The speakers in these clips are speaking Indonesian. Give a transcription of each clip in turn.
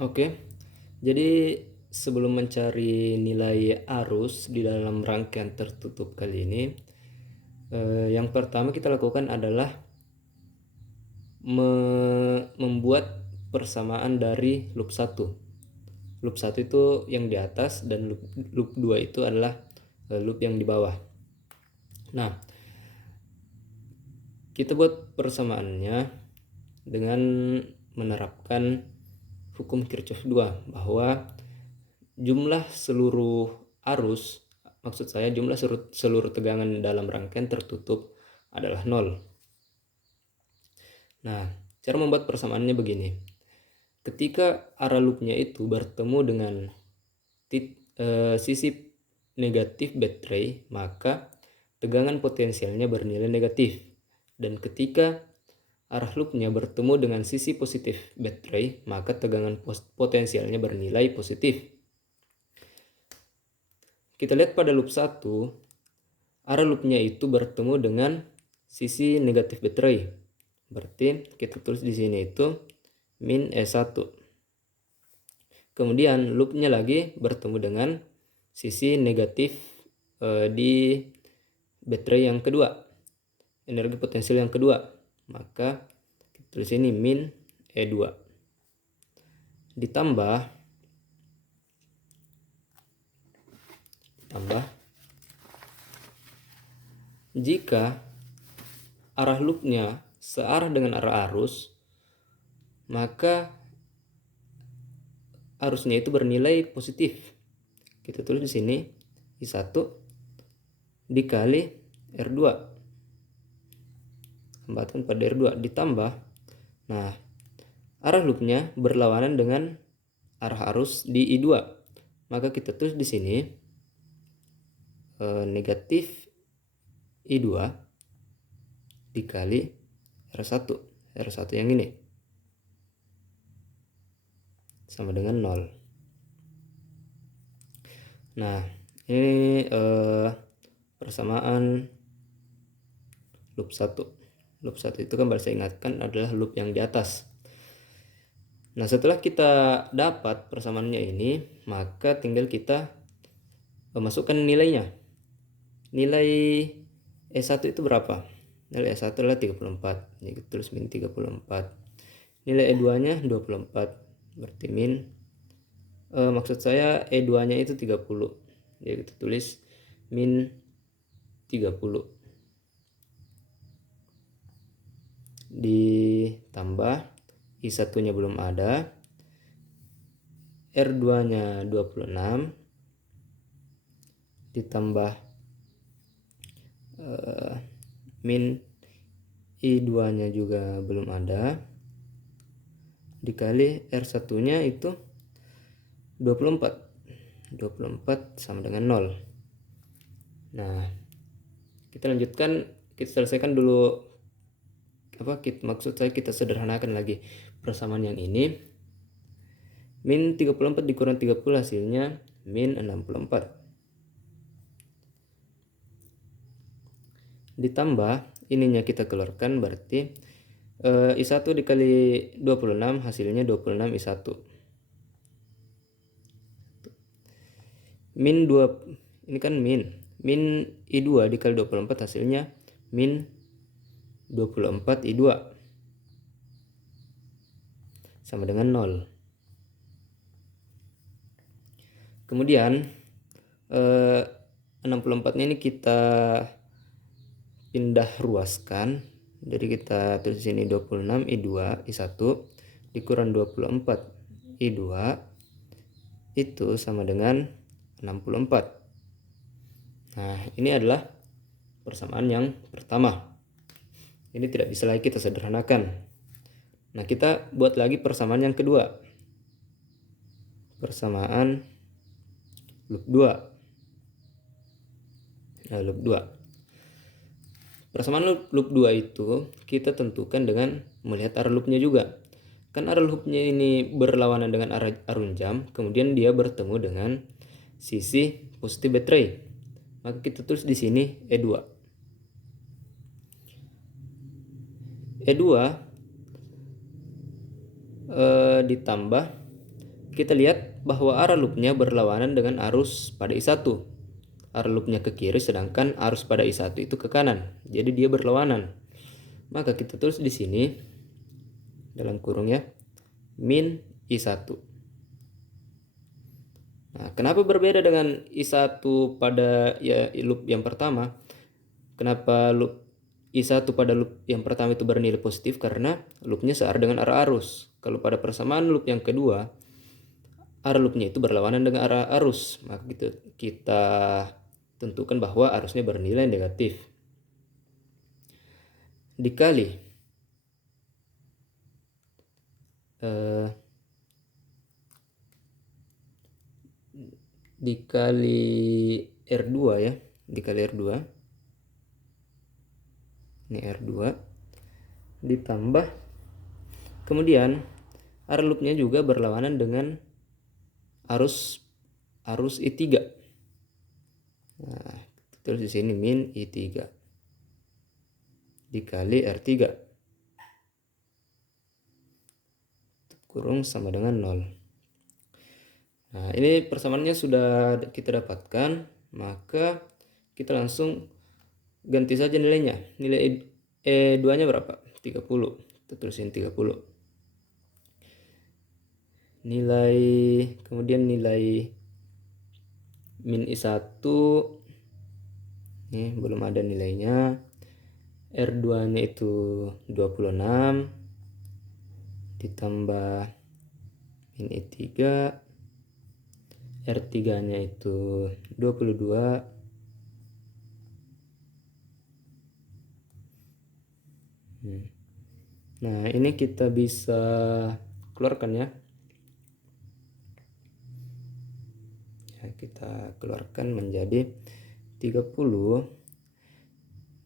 Oke, jadi sebelum mencari nilai arus di dalam rangkaian tertutup kali ini, yang pertama kita lakukan adalah membuat persamaan dari loop 1. Loop 1 itu yang di atas dan loop 2 itu adalah loop yang di bawah. Nah, kita buat persamaannya dengan menerapkan hukum Kirchhoff 2 bahwa jumlah seluruh arus, maksud saya jumlah seluruh tegangan dalam rangkaian tertutup adalah 0. Nah, cara membuat persamaannya begini. Ketika arah loopnya itu bertemu dengan sisi negatif baterai, maka tegangan potensialnya bernilai negatif. Dan ketika arah loopnya bertemu dengan sisi positif baterai, maka tegangan potensialnya bernilai positif. Kita lihat pada loop 1, arah loopnya itu bertemu dengan sisi negatif baterai. Berarti kita tulis di sini itu min E1. Kemudian loopnya lagi bertemu dengan sisi negatif di baterai yang kedua, energi potensial yang kedua. Maka kita tulis ini min E2. Ditambah jika arah loopnya searah dengan arah arus, maka arusnya itu bernilai positif. Kita tulis di sini I1 dikali R2. Tambahkan pada R2 ditambah. Nah, arah loopnya berlawanan dengan arah arus di I2. Maka kita tulis di sini negatif I2 dikali R1. R1 yang ini sama dengan 0. Nah, ini persamaan loop 1. Loop 1 itu kan baru saya ingatkan adalah loop yang di atas. Nah, setelah kita dapat persamaannya ini, maka tinggal kita masukkan nilainya. Nilai E1 itu berapa? Nilai E1 adalah 34. Jadi kita tulis min 34. Nilai E2-nya 24. Berarti min maksud saya E2-nya itu 30. Jadi kita tulis min 30. Ditambah I1-nya belum ada. R2-nya 26. Ditambah min I2-nya juga belum ada, dikali R1-nya itu 24 sama dengan 0. Nah, kita lanjutkan, kita selesaikan dulu maksud saya kita sederhanakan lagi persamaan yang ini. Min 34 dikurang 30 hasilnya min 64. Ditambah ininya kita keluarkan, berarti I1 dikali 26 hasilnya 26 I1. Min 2, ini kan min I2 dikali 24 hasilnya min 24 I2 sama dengan 0. Kemudian 64-nya ini kita pindah ruaskan. Jadi kita tulis sini 26 I2 I1 dikurang 24 I2 itu sama dengan 64. Nah, ini adalah persamaan yang pertama. Ini tidak bisa lagi kita sederhanakan. Nah, kita buat lagi persamaan yang kedua. Persamaan loop 2. Nah, loop 2. Persamaan loop 2 itu kita tentukan dengan melihat arah loopnya juga. Kan arah loopnya ini berlawanan dengan arah jam, kemudian dia bertemu dengan sisi positif baterai. Maka kita tulis di sini E2. E2 ditambah kita lihat bahwa arah loopnya berlawanan dengan arus pada I1. Arah loopnya ke kiri sedangkan arus pada I1 itu ke kanan. Jadi dia berlawanan. Maka kita tulis di sini dalam kurung ya, min I1. Nah, kenapa berbeda dengan I1 pada ya loop yang pertama? Kenapa loop I1 pada loop yang pertama itu bernilai positif? Karena loopnya searah dengan arah arus. Kalau pada persamaan loop yang kedua, arah loopnya itu berlawanan dengan arah arus. Maka kita tentukan bahwa arusnya bernilai negatif. Dikali R2 ya, dikali R2. Ini R2 ditambah, kemudian arah loopnya juga berlawanan dengan arus I3. Nah, terus di sini min I3 dikali R3 kurung sama dengan 0. Nah, ini persamaannya sudah kita dapatkan, maka kita langsung ganti saja nilainya. Nilai E2-nya berapa? 30. Kita tulisin 30. Kemudian nilai min I1 ini belum ada nilainya. R2-nya itu 26 ditambah min I3, R3-nya itu 22. Nah, ini kita bisa keluarkan ya. Kita keluarkan menjadi 30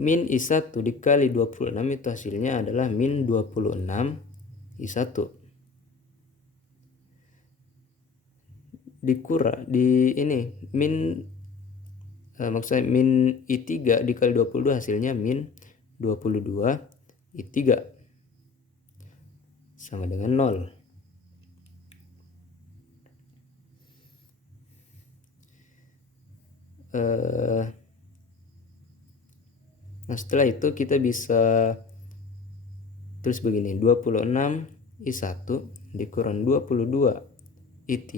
min I1 dikali 26 itu hasilnya adalah min 26 I1 dikurang di ini min maksudnya min I3 dikali 22 hasilnya min 22 I3 sama dengan 0. Nah, setelah itu kita bisa tulis begini, 26 I1 dikurang 22 I3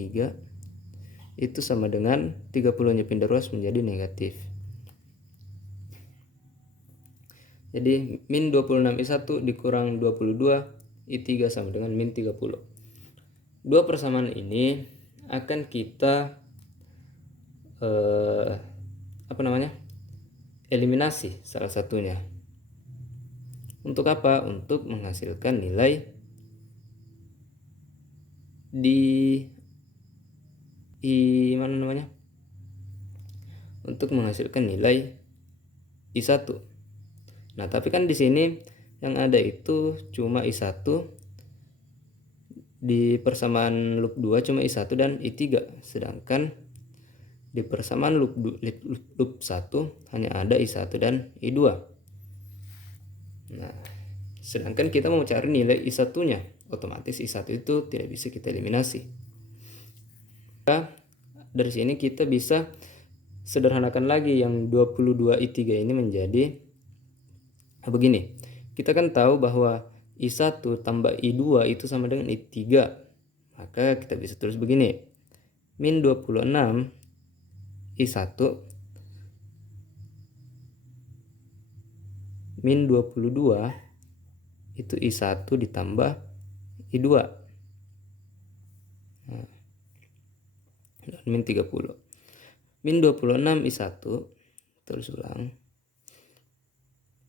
itu sama dengan 30-nya pindah ruas menjadi negatif. Jadi min 26 I1 dikurang 22 I3 sama dengan min 30. Dua persamaan ini akan kita eliminasi salah satunya. Untuk apa? Untuk menghasilkan nilai untuk menghasilkan nilai I1. Nah, tapi kan di sini yang ada itu cuma I1, di persamaan loop 2 cuma I1 dan I3, sedangkan di persamaan loop 1 hanya ada I1 dan I2. Nah, sedangkan kita mau cari nilai I1-nya, otomatis I1 itu tidak bisa kita eliminasi. Dari sini kita bisa sederhanakan lagi yang 22 I3 ini menjadi begini. Kita kan tahu bahwa I1 tambah I2 itu sama dengan I3. Maka kita bisa tulis begini. Min 26 I1 min 22 itu I1 ditambah I2. Nah, dan min 30. Min 26 I1, terus ulang.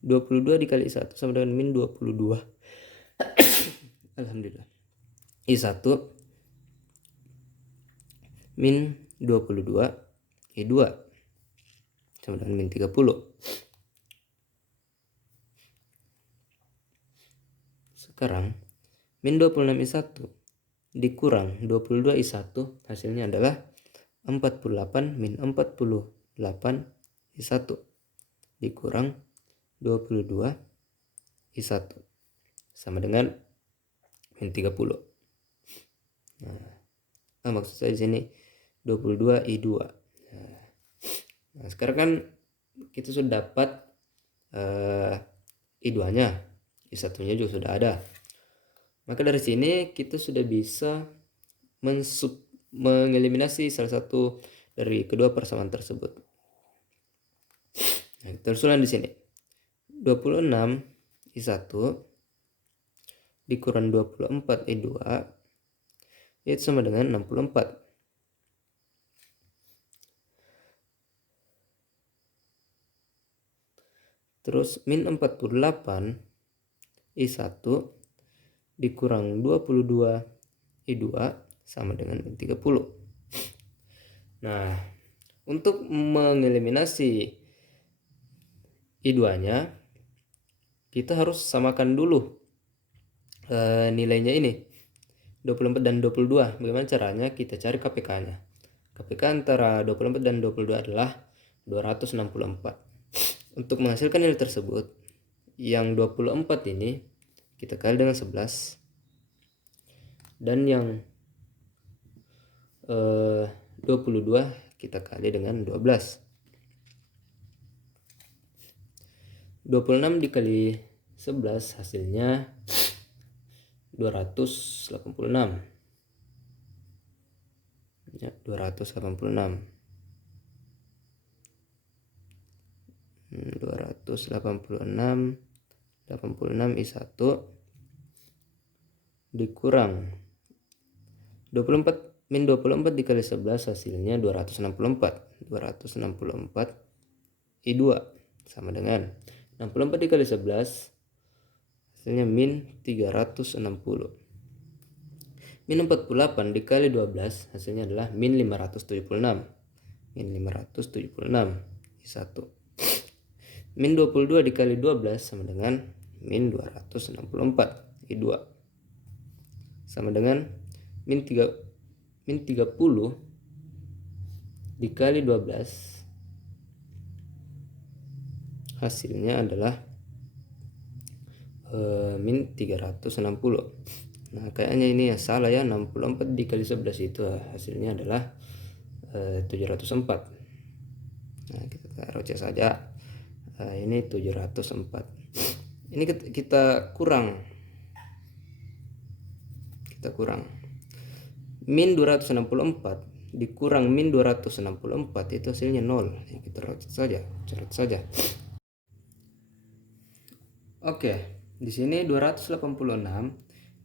22 dikali I1 sama dengan min 22. Alhamdulillah. I1 min 22 I2 sama dengan min 30. Sekarang min 26 I1 dikurang 22 I1 hasilnya adalah 48 min 48 I1 dikurang 22 I1 sama dengan min 30. Nah, maksud saya di sini 22 I2. Nah, sekarang kan kita sudah dapat I2-nya, I1-nya juga sudah ada. Maka dari sini kita sudah bisa mengeliminasi salah satu dari kedua persamaan tersebut. Nah, tersusun di sini 26 I1 dikurang 24 I2 itu sama dengan 64. Terus min 48 I1 dikurang 22 I2 sama dengan min 30. Nah, untuk mengeliminasi I2-nya, kita harus samakan dulu nilainya ini, 24 dan 22. Bagaimana caranya? Kita cari KPK-nya. KPK antara 24 dan 22 adalah 264. Untuk menghasilkan nilai tersebut, yang 24 ini kita kali dengan 11, dan yang 22 kita kali dengan 12. 26 dikali 11 hasilnya 286. Ya, 286. 286 86 I1 dikurang 24 min 24 dikali 11 hasilnya 264. 264 I2 sama dengan 64 dikali 11 hasilnya min 360. Min 48 dikali 12 hasilnya adalah min 576. Min 576 I1. Min 22 dikali 12 sama dengan min 264 I2 sama dengan min 30 dikali 12 hasilnya adalah min 360. Nah, kayaknya ini ya salah ya, 64 dikali 11 itu hasilnya adalah 704. Nah, kita taruh C saja. Ini 704. Ini kita kurang min 264 dikurang min 264 itu hasilnya 0. Kita coret saja. Oke, di sini 286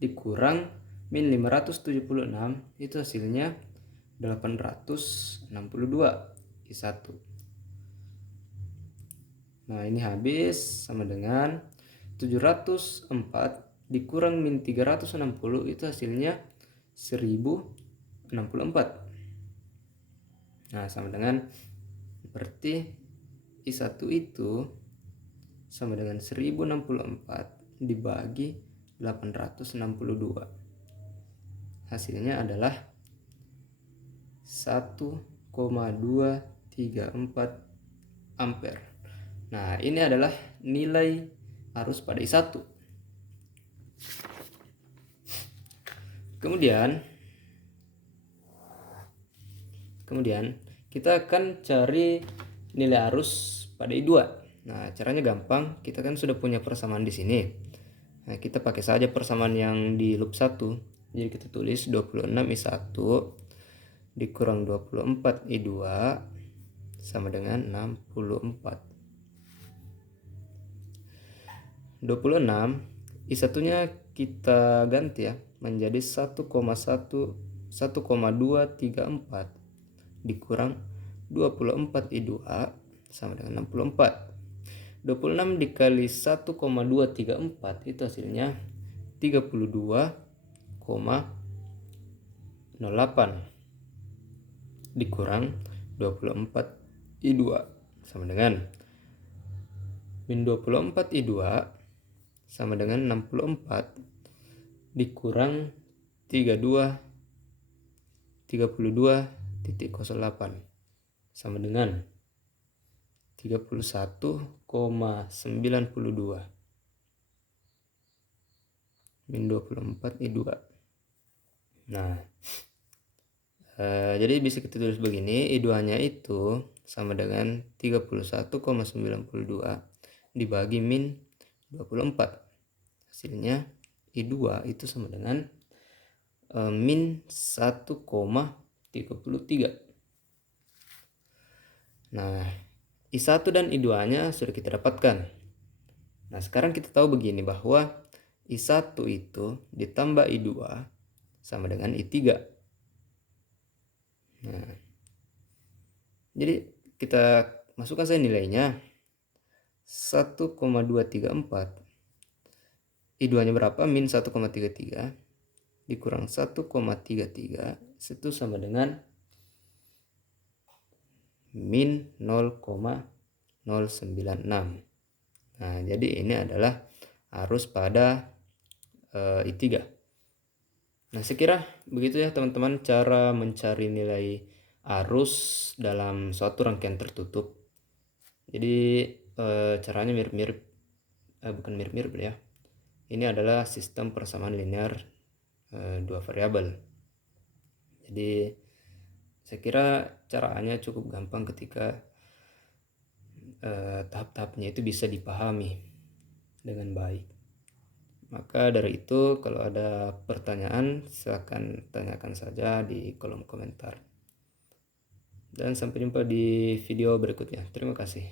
dikurang min 576 itu hasilnya 862 I1. Nah, ini habis sama dengan 704 dikurang min 360 itu hasilnya 1064. Nah, sama dengan berarti I1 itu sama dengan 1064 dibagi 862. Hasilnya adalah 1,234 ampere. Nah, ini adalah nilai arus pada I1. Kemudian kita akan cari nilai arus pada I2. Nah, caranya gampang. Kita kan sudah punya persamaan di sini. Nah, kita pakai saja persamaan yang di loop 1. Jadi kita tulis 26 I1 dikurang 24 I2 sama dengan 64. 26 I1-nya kita ganti ya menjadi 1,234 dikurang 24 I2 sama dengan 64. 26 dikali 1,234 itu hasilnya 32,08 dikurang 24 I2 sama dengan min 24 I2 sama dengan 64 dikurang 32,08 sama dengan 31,92 min 24 I2. Nah, Jadi bisa kita tulis begini, I2-nya itu sama dengan 31,92 dibagi min 24. Hasilnya I2 itu sama dengan min 1,33. Nah, I1 dan I2-nya sudah kita dapatkan. Nah, sekarang kita tahu begini bahwa I1 itu ditambah I2 sama dengan I3. Nah, jadi kita masukkan saja nilainya 1,234. I2-nya berapa? Min 1,33 dikurang 1,33 itu sama dengan min 0,096. Nah, jadi ini adalah arus pada I3. Nah, sekira begitu ya teman-teman cara mencari nilai arus dalam suatu rangkaian tertutup. Jadi caranya mirip-mirip, bukan mirip-mirip ya. Ini adalah sistem persamaan linear dua variabel. Jadi saya kira caranya cukup gampang ketika tahap-tahapnya itu bisa dipahami dengan baik. Maka dari itu kalau ada pertanyaan silakan tanyakan saja di kolom komentar. Dan sampai jumpa di video berikutnya. Terima kasih.